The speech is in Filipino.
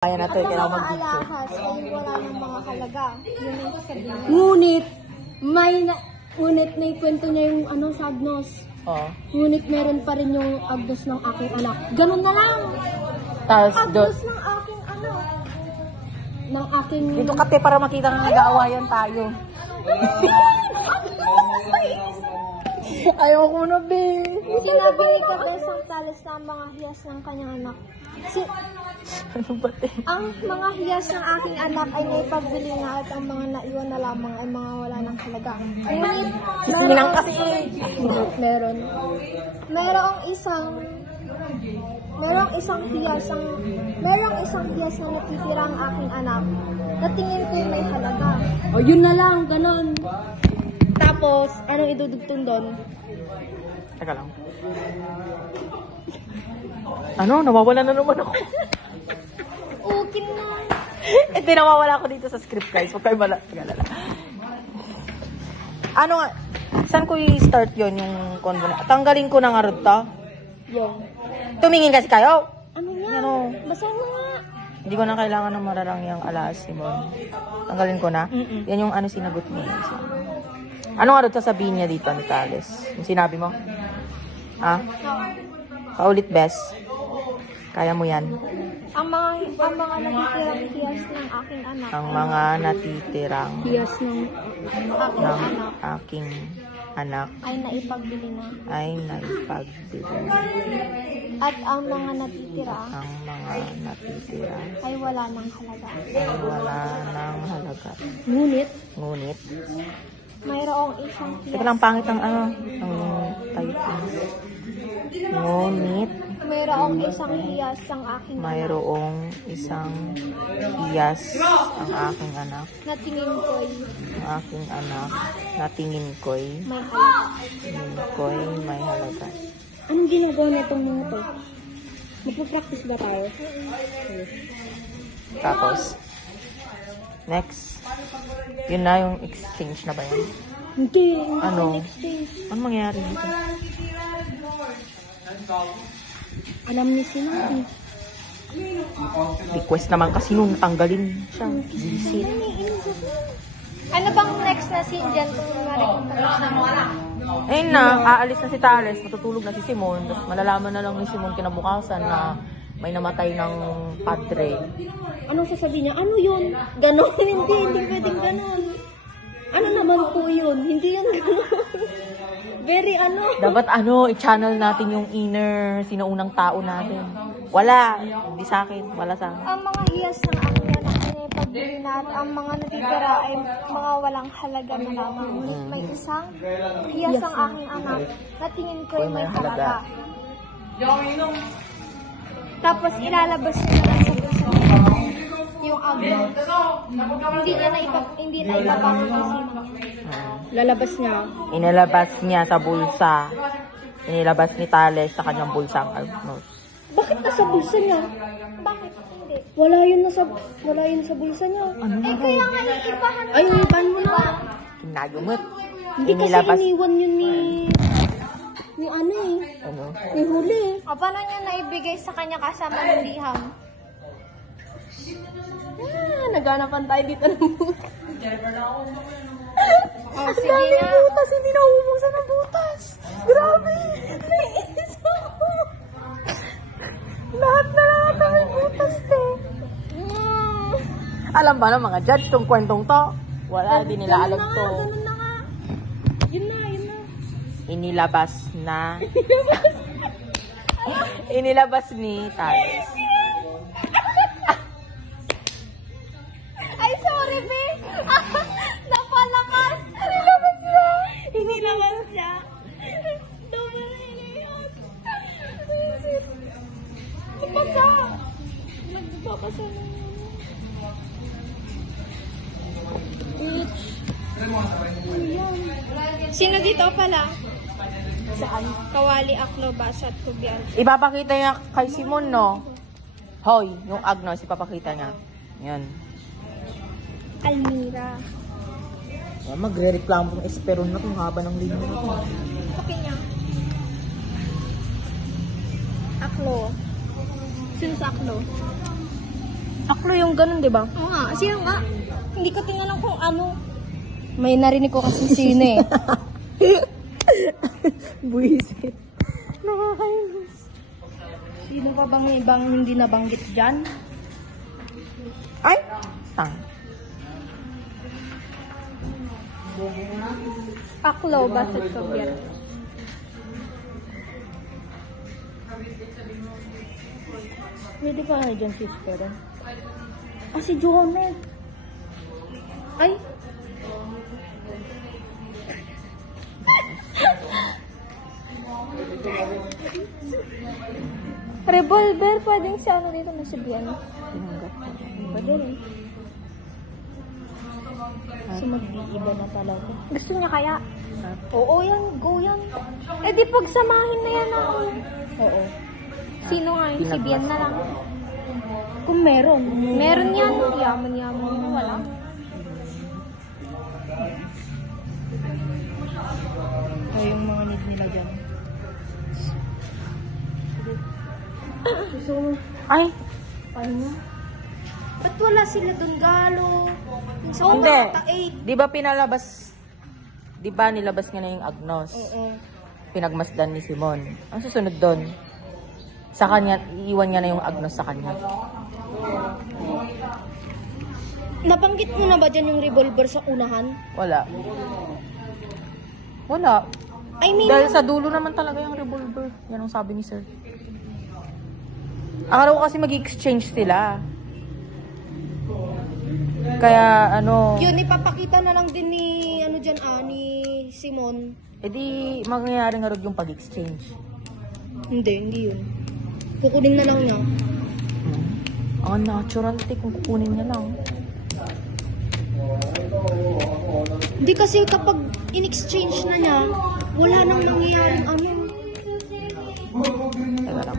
Kaya natin, kailangan mag-video. Alahas ay wala ng mga halaga. Yun yung sabihin. Ngunit may kwento niya yung sa Agnos. Oo. Ngunit meron pa rin yung Agnos ng aking anak. Ganun na lang! Tapos, Agnos ng aking Ng aking... dito kate para makita nga nag-aawayan tayo. Ayoko na, babe. Sinabi ni Cabezang Tales na ang mga hiyas ng kanyang anak. Ano ba, te? Ang mga hiyas ng aking anak ay naipagbili na at ang mga naiwan na lamang ay mga wala ng halaga. Ngunit, Sinang kasi merong isang hiyas na natitira ang aking anak. Natingin ko may halaga. O, yun na lang, ganun. Tapos, anong idudugtong doon? Teka lang. Ano? Nawawala na naman ako. Okay na. Hindi, nawawala ako dito sa script, guys. Huwag kayo magalala. Ano nga? Saan ko i-start yon yung convo na? Tanggalin ko na nga rin to. Yung. Tumingin kasi kayo. Ano nga? Ano? Basahin mo nga. Hindi ko na kailangan ng mararangyang alas, Simon. Tanggalin ko na. Yan yung sinagot niya. Ano nga rin sasabihin niya dito ni Tales? Yung sinabi mo? Ha? Paulit, Bes. Kaya mo yan. Ang mga natitirang hiyas ng aking anak. Ang mga natitirang Hiyas ng... aking anak Ay naipagbili na. ay naipagbili. At ang mga natitira Ang mga natitira ay wala ng halaga. ay wala ng halaga. Ngunit, Mayroong isang Teka hiyas. lang, pangit ang ang typing. Ngunit, Mayroong isang hiyas ang aking anak. mayroong isang hiyas ang aking anak. Natingin ko'y Ang aking anak na tingin ko'y may halaga. anong ginagawa niya itong mga to? Magpa-practice ba tayo? Tapos, next. Yun na yung exchange na ba yun? Hindi. Ano? Next day. Ano mangyayari dito? Alam niya si Mami. Request naman kasi nung tanggalin siya. Visit. Ano bang next na scene dyan kung Ayun na, aalis na si Tales, matutulog na si Simon, tapos malalaman na lang ni Simon kinabukasan na may namatay ng padre. Anong sasabihin niya? Ano yun? Ganon? Hindi pwedeng ganon. Ano naman po yun? Hindi yan ganon. Very Dapat i-channel natin yung inner, sinuunang tao natin. Wala, hindi sa akin, wala sa akin. Ang mga hiyas ng aking anak ay naipagbili na at ang mga natitira ay mga walang halaga na lamang. Ngunit may isang hiyas ang aking anak na tingin ko'y may halaga. Tapos ilalabas niya na sa bulsa niya yung Agnos. Hindi na ipapasok ni Simon. lalabas niya. Inilabas niya sa bulsa. Inilabas ni Tales sa kanyang bulsa ang Agnos. Bakit nasa bulsa niya? Bakit hindi? Wala yun sa bulsa niya. Kaya nga iibahan mo Ay, na. iban mo na. Kinayumot. Hindi kasi iniwan yun ni Ano? ni Huli. O, paano niya naibigay sa kanya kasama ng liham? Naganapan tayo dito ng butas. O, sige nga. Butas, hindi na uubusan ng butas. Grabe. Lahat na may butas, te. Alam ba ng mga judge tong kwentong to? Wala, di nila alam to. Ganun na nga. Yun na. Inilabas ni Tales. Ay, sorry, be. Napalakas. Inilaban siya. Napasa. Nagpapasa na. Sino dito pala? Saan? Kawali, Aklo, Basat, Kubian. Ipapakita niya kay Simon, no? Hoy, yung Agnos, ipapakita niya. Yan. Almira. Magre-reklamo ng Esperon na kung haba ng linya na to. Okay niya. Aklo. Sino sa Aklo? Aklo yung ganun, di ba? Oo nga, sino nga? Hindi ko tingnan kung ano. May narinig ko kasi sino eh. Buisit. Nakakainis. Sino pa bang ibang hindi nabanggit dyan? Ay! Tang. Aklo, Basit Kabir. Pwede ka na dyan, sister. Si Johnny. Ay! Revolver, pwedeng si ano dito na si Bian. Tinanggap ko. Pwede rin. So, mag-iiba na talaga. Gusto niya kaya? Oo, yan. Go yan. Eh di pagsamahin na yan ako. Oo. Sino nga yun? Si Bian na lang. Kung meron. Meron yan. Yaman-yaman na wala. Kaya yung mga need nila dyan. So, Ay! ano? Ba't wala sila dun, Galo? Yung sa Hindi. Mata 8. Di ba pinalabas? Di ba nilabas nga na yung Agnos? Oo. Pinagmasdan ni Simon. Ang susunod doon? Sa kanya, iiwan niya na yung Agnos sa kanya. Nabanggit mo na ba dyan yung revolver sa unahan? Wala. Wala. I mean, Dahil sa dulo naman talaga yung revolver. Yan ang sabi ni Sir. Akala ko kasi mag-exchange sila. Kaya ano, yun, ipapakita na lang din ni, ano dyan, ni Simon. edi mangyayari nga rin yung pag-exchange. Hindi yun. Kukunin na lang niya. Ang natural kung kukunin niya lang. Hindi kasi kapag in-exchange na niya, wala nang nangyayaring ano. Teka lang.